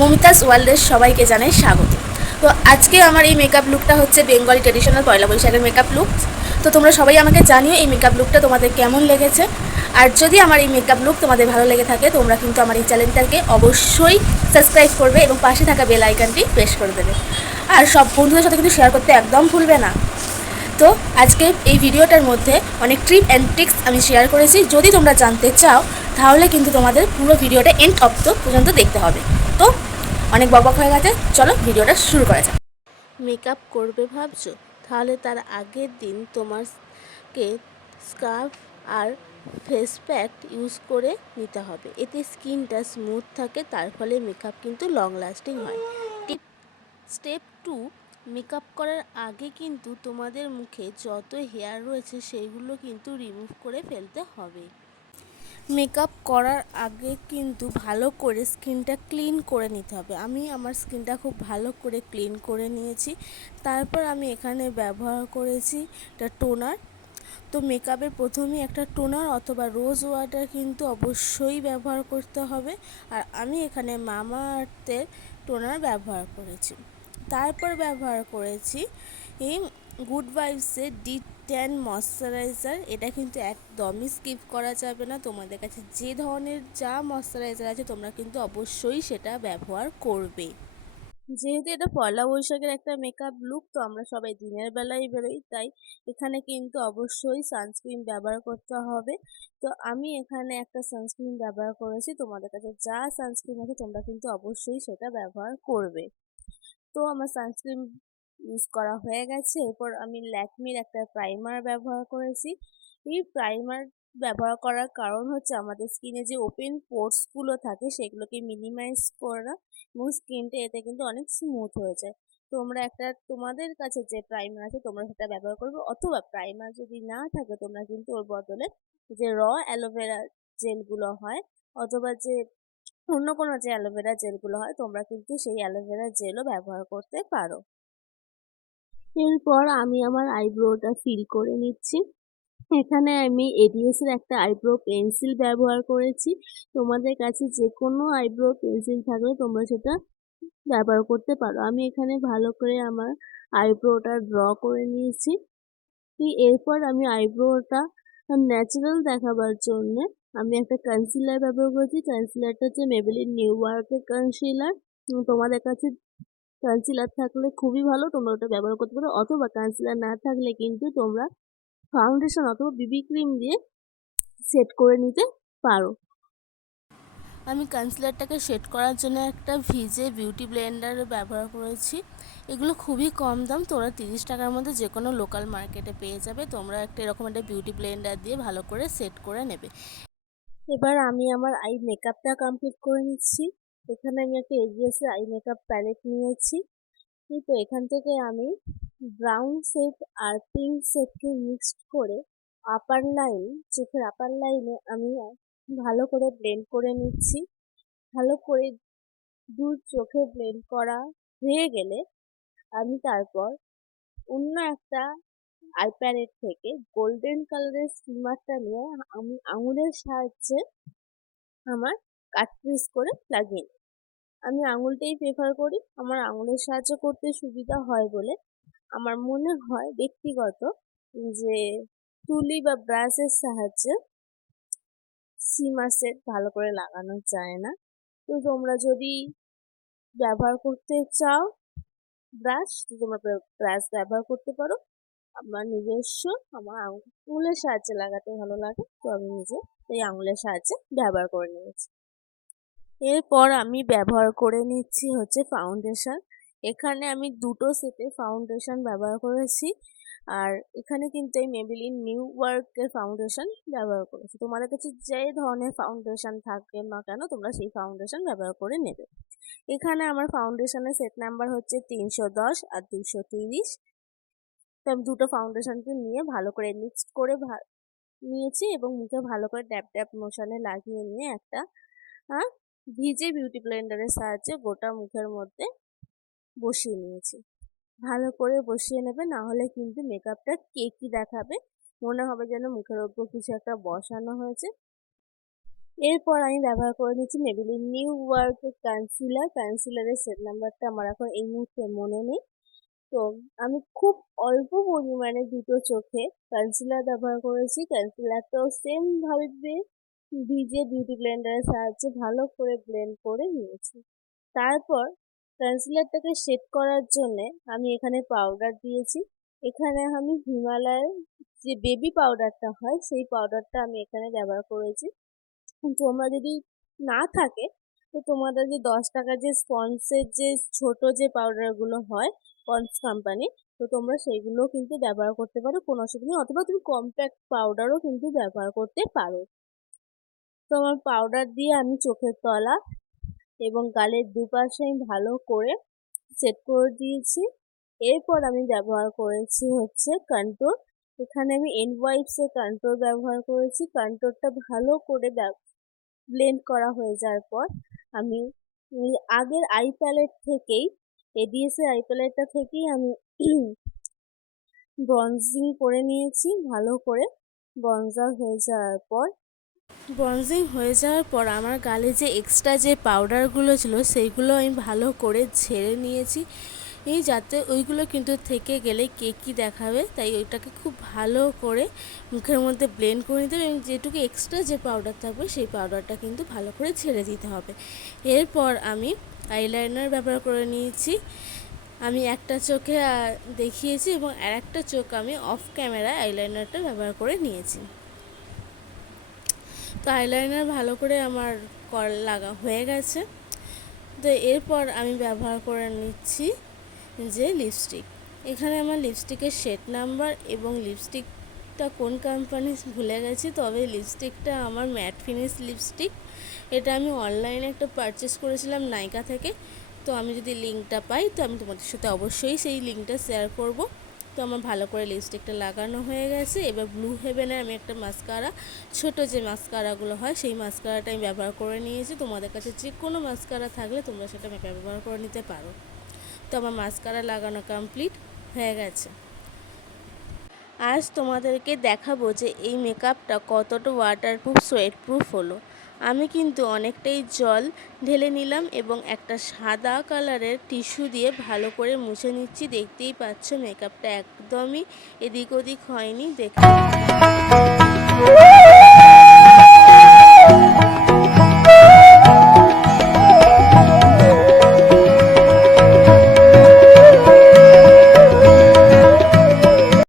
মমিতাস ওয়ার্ল্ডের সবাইকে জানাই স্বাগত। তো আজকে আমার এই মেকআপ লুকটা হচ্ছে বেঙ্গলি ট্রেডিশনাল পয়লা বৈশাখের মেকআপ লুক তো তোমরা সবাই আমাকে জানিও এই মেকআপ লুকটা তোমাদের কেমন লেগেছে। আর যদি আমার এই মেকআপ লুক তোমাদের ভালো লেগে থাকে, তোমরা কিন্তু আমার এই চ্যানেলটাকে অবশ্যই সাবস্ক্রাইব করবে এবং পাশে থাকা বেল আইকনটি প্রেস করে দেবে। আর সব বন্ধুদের সাথে কিন্তু শেয়ার করতে একদম ভুলবে না। তো আজকে এই ভিডিওটার মধ্যে অনেক ট্রিপ অ্যান্ড ট্রিক্স আমি শেয়ার করেছি। যদি তোমরা জানতে চাও, তাহলে কিন্তু তোমাদের পুরো ভিডিওটা এন্ড তো পর্যন্ত দেখতে হবে। তো অনেক বকবক হয়ে গেছে। চলো ভিডিওটা শুরু করা যাক। মেকআপ করবে ভাবছ? তাহলে তার আগের দিন তোমারকে স্কার্ফ আর ফেস প্যাক ইউজ করে নিতে হবে। এতে স্কিনটা স্মুথ থাকে, তার ফলে মেকআপ কিন্তু লং লাস্টিং হয়। টিপ স্টেপ টু মেকআপ করার আগে কিন্তু তোমাদের মুখে যত হেয়ার রয়েছে সেইগুলো কিন্তু রিমুভ করে ফেলতে হবে। মেকআপ করার আগে কিন্তু ভালো করে স্কিনটা ক্লিন করে নিতে হবে। আমি আমার স্কিনটা খুব ভালো করে ক্লিন করে নিয়েছি। তারপর আমি এখানে ব্যবহার করেছি একটা টোনার তো মেকআপের প্রথমেই একটা টোনার অথবা রোজ ওয়াটার কিন্তু অবশ্যই ব্যবহার করতে হবে। আর আমি এখানে মামা আর্থের টোনার ব্যবহার করেছি। তারপর ব্যবহার করেছি গুড ভাইবসের ডি টেন ময়শ্চারাইজার এটা কিন্তু একদমই স্কিপ করা যাবে না। তোমাদের কাছে যে ধরনের যা ময়শ্চারাইজার আছে, তোমরা কিন্তু অবশ্যই সেটা ব্যবহার করবে। যেহেতু এটা পয়লা বৈশাখের একটা মেকআপ লুক তো আমরা সবাই দিনের বেলায় বেরোই, তাই এখানে কিন্তু অবশ্যই সানস্ক্রিন ব্যবহার করতে হবে। তো আমি এখানে একটা সানস্ক্রিন ব্যবহার করেছি, তোমাদের কাছে যা সানস্ক্রিন আছে, তোমরা কিন্তু অবশ্যই সেটা ব্যবহার করবে। তো আমার সানস্ক্রিন ইউজ করা হয়ে গেছে। এরপর আমি ল্যাকমির একটা প্রাইমার ব্যবহার করেছি। এই প্রাইমার ব্যবহার করার কারণ হচ্ছে আমাদের স্কিনে যে ওপেন পোর্সগুলো থাকে সেগুলোকে মিনিমাইজ করা এবং স্কিনটা এতে কিন্তু অনেক স্মুথ হয়ে যায়। তোমরা একটা তোমাদের কাছে যে প্রাইমার আছে তোমরা সেটা ব্যবহার করবে অথবা প্রাইমার যদি না থাকে তোমরা কিন্তু ওর বদলে যে র অ্যালোভেরা জেলগুলো হয় অথবা যে অন্য কোনো যে অ্যালোভেরা জেলগুলো হয় তোমরা কিন্তু সেই অ্যালোভেরা জেলও ব্যবহার করতে পারো। এরপর আমি আমার আইব্রোটা ফিল করে নিচ্ছি। এখানে আমি এডিএস এর একটা আইব্রো পেন্সিল ব্যবহার করেছি। তোমাদের কাছে যে কোনো আইব্রো পেন্সিল থাকলে তোমরা সেটা ব্যবহার করতে পারো। আমি এখানে ভালো করে আমার আইব্রোটা ড্র করে নিয়েছি। এরপর আমি আইব্রোটা ন্যাচারাল দেখাবার জন্য আমি একটা কনসিলার ব্যবহার করেছি। কনসিলারটা হচ্ছে মেবেলিন নিউ ওয়ার্কের কনসিলার তোমাদের কাছে কনসিলার থাকলে খুবই ভালো তোমরা ওটা ব্যবহার করতে পারো। অথবা কনসিলার না থাকলে কিন্তু তোমরা ফাউন্ডেশন অথবা বিবি ক্রিম দিয়ে সেট করে নিতে পারো। আমি কনসিলারটাকে শেড করার জন্য একটা ভিজে বিউটি ব্লেন্ডার ব্যবহার করেছি। এগুলো খুবই কম দাম তোমরা তিরিশ টাকার মধ্যে যে কোনো লোকাল মার্কেটে পেয়ে যাবে। তোমরা একটা এরকম একটা বিউটি ব্লেন্ডার দিয়ে ভালো করে সেট করে নেবে। এবার আমি আমার আই মেকআপটা কমপ্লিট করে নিচ্ছি। এখানে আমি একটা এজিএস আই মেকআপ প্যালেট নিয়েছি। তো এখান থেকে আমি ব্রাউন সেট আর পিঙ্ক সেটকে মিক্সড করে আপার লাইন চোখের আপার লাইনে আমি ভালো করে ব্লেন্ড করে নিচ্ছি। ভালো করে দু চোখে ব্লেন্ড করা হয়ে গেলে আমি তারপর অন্য একটা আই প্যালেট থেকে গোল্ডেন কালারের স্টিমারটা নিয়ে আমি আঙুলের সাহায্যে আমার কাটপিস করে লাগিয়ে নিই আমি আঙুলটাই প্রেফার করি, আমার আঙুলের সাহায্য করতে সুবিধা হয় বলে আমার মনে হয় ব্যক্তিগত যে তুলি বা ব্রাশের সাহায্যে সিমার সেট ভালো করে লাগানো যায় না। তো তোমরা যদি ব্যবহার করতে চাও ব্রাশ তোমরা ব্রাশ ব্যবহার করতে পারো। আমার নিজস্ব, আমার আঙুলের সাহায্যে লাগাতে ভালো লাগে, তো আমি নিজে এই আঙুলের সাহায্যে ব্যবহার করে নিয়েছি। এরপর আমি ব্যবহার করে নিচ্ছি হচ্ছে ফাউন্ডেশন এখানে আমি দুটো সেটে ফাউন্ডেশন ব্যবহার করেছি। আর এখানে কিন্তু এই মেবিলিন নিউ ওয়ার্কের ফাউন্ডেশন ব্যবহার করেছি। তোমাদের কাছে যে ধরনের ফাউন্ডেশন থাকবে না কেন, তোমরা সেই ফাউন্ডেশন ব্যবহার করে নেবে। এখানে আমার ফাউন্ডেশনের সেট নাম্বার হচ্ছে তিনশো দশ আর দুশো তিরিশ। তো আমি দুটো ফাউন্ডেশনকে নিয়ে ভালো করে মিক্সড করে নিয়েছি এবং মুখে ভালো করে ড্যাপ ড্যাপ মোশনে লাগিয়ে নিয়ে একটা ভিজে বিউটি ব্লেন্ডারের সাহায্যে গোটা মুখের মধ্যে বসিয়ে নিয়েছি। ভালো করে বসিয়ে নেবে, না হলে কিন্তু মেকআপটা কেকি দেখাবে? মনে হবে যেন মুখের ওপর কিছু একটা বসানো হয়েছে। এরপর আমি ব্যবহার করে নিচ্ছি মেবিলিন নিউ ওয়ার্ক কনসিলার কনসিলারের সেট নাম্বারটা আমার এখন এই মুহূর্তে মনে নেই। তো আমি খুব অল্প পরিমাণে দুটো চোখে কনসিলার ব্যবহার করেছি। কনসিলারটাও সেম ভাবে ভিজে বিউটি ব্লেন্ডারের সাহায্যে ভালো করে ব্লেন্ড করে নিয়েছি। তারপর কনসিলারটাকে শেড করার জন্যে আমি এখানে পাউডার দিয়েছি। এখানে আমি হিমালয়ের যে বেবি পাউডারটা হয়, সেই পাউডারটা আমি এখানে ব্যবহার করেছি। তোমরা যদি না থাকে, তো তোমাদের যে দশ টাকার যে স্পন্সের যে ছোট যে পাউডারগুলো হয় পন্স কোম্পানি তো তোমরা সেইগুলো কিন্তু ব্যবহার করতে পারো, কোনো অসুবিধা নেই। অথবা তুমি কম্প্যাক্ট পাউডারও কিন্তু ব্যবহার করতে পারো। তো আমার পাউডার দিয়ে আমি চোখের তলা এবং গালের দুপাশে আমি ভালো করে সেট করে দিয়েছি। এরপর আমি ব্যবহার করেছি হচ্ছে কন্ট্রোল এখানে আমি এন ওয়াইপসের কন্ট্রোল ব্যবহার করেছি। কন্ট্রোলটা ভালো করে ব্লেন্ড করা হয়ে যাওয়ার পর আমি আগের আই প্যালেট থেকেই এডিএসের আই প্যালেটটা থেকেই আমি ব্রঞ্জিং করে নিয়েছি। ভালো করে ব্রঞ্জার হয়ে যাওয়ার পর ব্রঞ্জিং হয়ে যাওয়ার পর আমার গালে যে এক্সট্রা যে পাউডারগুলো ছিল সেইগুলো আমি ভালো করে ঝেড়ে নিয়েছি। এই যাতে ওইগুলো কিন্তু থেকে গেলে কেকই দেখাবে, তাই ওইটাকে খুব ভালো করে মুখের মধ্যে ব্লেন্ড করে নিতে হবে। এবং যেটুকু এক্সট্রা যে পাউডার থাকবে, সেই পাউডারটা কিন্তু ভালো করে ছেড়ে দিতে হবে। এরপর আমি আইলাইনার ব্যবহার করে নিয়েছি। আমি একটা চোখে দেখিয়েছি এবং আর একটা চোখ আমি অফ ক্যামেরায় আইলাইনারটা ব্যবহার করে নিয়েছি। তো আইলাইনার ভালো করে আমার কর লাগা হয়ে গেছে। তো এরপর আমি ব্যবহার করে নিচ্ছি যে লিপস্টিক এখানে আমার লিপস্টিকের শেড নাম্বার এবং লিপস্টিকটা কোন কোম্পানি ভুলে গেছি, তবে লিপস্টিকটা আমার ম্যাট ফিনিশ লিপস্টিক এটা আমি অনলাইনে একটা পারচেস করেছিলাম নাইকা থেকে। তো আমি যদি লিঙ্কটা পাই, তো আমি তোমাদের সাথে অবশ্যই সেই লিঙ্কটা শেয়ার করব। তো আমার ভালো করে লিপস্টিকটা লাগানো হয়ে গেছে। এবার ব্লু হেভেনের আমি একটা মাস্কারা ছোট যে মাস্কারাগুলো হয়, সেই মাস্কারাটা আমি ব্যবহার করে নিয়েছি। তোমাদের কাছে যে কোনো মাস্কারা থাকলে তোমরা সেটা ব্যবহার করে নিতে পারো। তো আমার মাস্কারা লাগানো কমপ্লিট হয়ে গেছে। আজ তোমাদেরকে দেখাবো যে এই মেকআপটা কতটা ওয়াটারপ্রুফ সোয়েটপ্রুফ হলো। আমি কিন্তু অনেকটাই জল ঢেলে নিলাম এবং একটা সাদা কালারের টিস্যু দিয়ে ভালো করে মুছে নিচ্ছি। দেখতেই পাচ্ছ মেকআপটা একদমই এদিক ওদিক হয়নি দেখে।